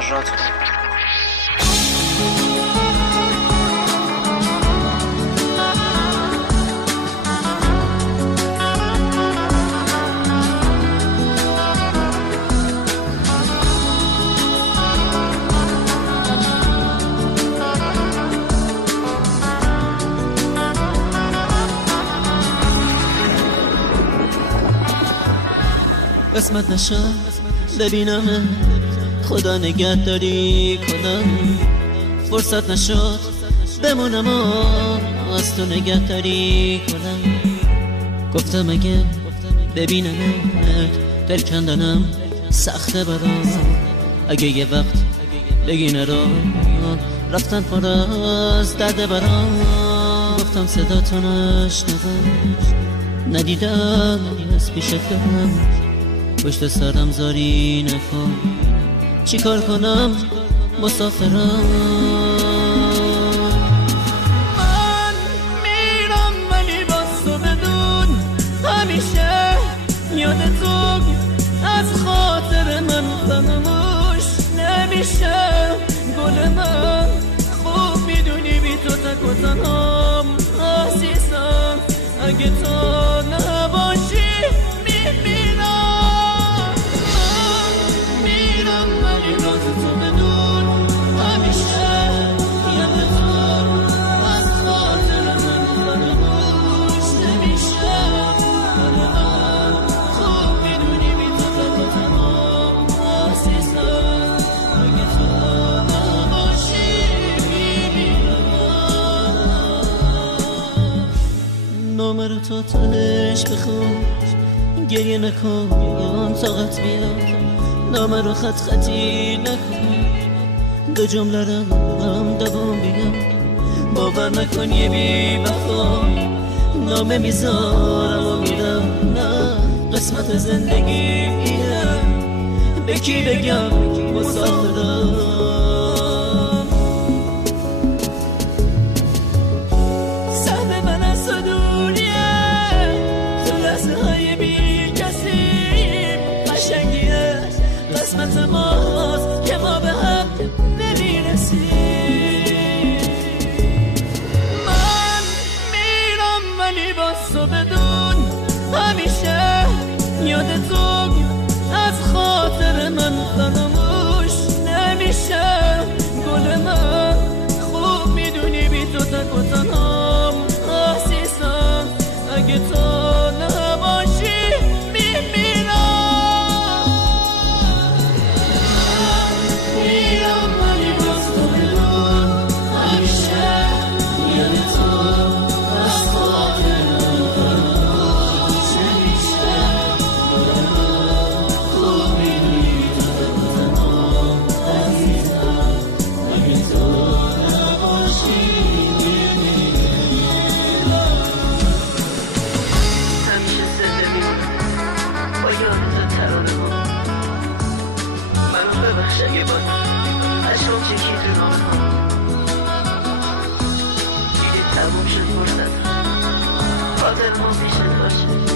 فراد. قسمت نشد ببینم خدا نگهداری کنم، فرصت نشد بمونم و از تو نگهداری کنم. گفتم اگه ببینمت دل کندنم سخته برام، اگه یه وقت بگی نرو رفتن پر از درد برام. گفتم صدا تو نشنوم ندیدم از پیشت دارم، پشت سرم زاری نکن چی کار کنم مسافرم. من میرم ولی باز تو بدون همیشه یاد تو از خاطر من فراموش نمیشه. گل من خوب میدونی بی تو تک و تنهام عزیزم، اگه تو نباشی میمیرم. نامه رو تو تنش بخون، گریه نکن طاقت بیار. نامه رو خط خطی نکن، دو جمله رو هم دوام بیار. باور نکن یه بی وفا نامه میذارم و میرم، نه قسمت زندگی اینه به کی بگم مسافرم. قسمت ماست که ما به هم نمیرسیم. من میرم ولی باز تو بدون همیشه یاد تو از خاطر من فراموش نمیشه. گل من خوب میدونی بی تو تک و تنهام عزیزم، اگه تو نباشی شگه بود اشام چکی تو نامه ها دیگه تموم شد فرصت خاطر ما پیشت باشه.